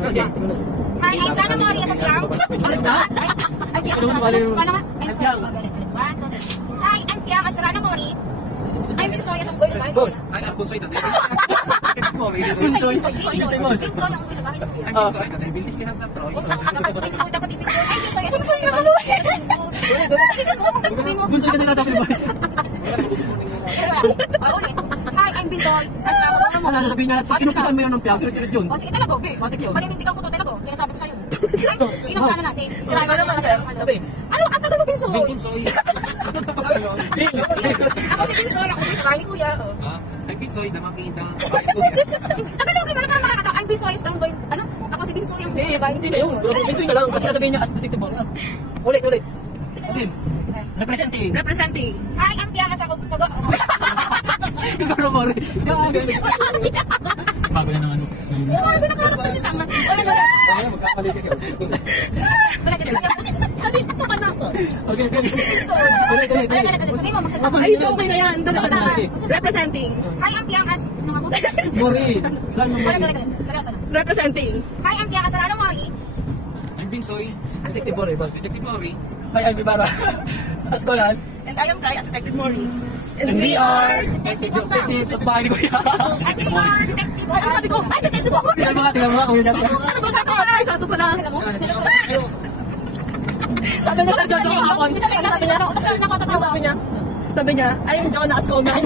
Hi, I'm Rana Maria sa Piang. I'm Piang. Paano nga? Hi, I'm Piang as Rana Mori. I'm Binsoy sa Goy. Boss, ay ang Binsoy dati. Binsoy boss. Binsoy ang sa bahay. Ang Binsoy dati, bilis kaya sa pro. Binsoy dapat ibigay. Ay, Binsoy na ano? Binsoy na natapos boss. Hi, I'm Binsoy. As Rana Mori. Ano sabihin niya, kinukusan mo yun ng Piang, sunod-sunod yun. O sige talaga, be. Matik yun. Paninindigan ko to, talaga. Sinasabi ko sa'yo. Inom na natin. Sira ka naman sir. Sabi. Ano? Ang tagal mo Binsoy? Binsoy. Ako si Binsoy. Ako si Binsoy ni Kuya. Ang Binsoy na makita. Tagalogin ko na para makakatawa. Ang Binsoy is going, ano? Ako si Binsoy ang Hindi na yun. Binsoy na lang. Kasi sabihin niya as detective mo. Ulit. Okay. Representing. Hi, ang Piang as ako. Gagaro mo rin. Bago na ng ano. Ano nakarap kasi tama? Magkakali ka. Sabi ko ka na ako. Okay. Sabi mo, magsalita. Ay, ito okay na yan. Representing. Hi, ang Piang as... Mori. Seryoso na. Representing. Hi, ang Piang as Rana Mori. I'm Binsoy. Detective Mori, boss. Detective Mori. Hi, I'm Bibara. Askolan. And I am Kai as Detective Mori. And we are Detective sa bahay ni Kuya. And we are detective. Ano sabi ko? Ay, detective ako. Tingnan mo nga kung yun natin. Ano ba sabi ko? Ay, sato pa lang. Sabi niya, sabi niya, Sabi niya, I am Jonah Askolan.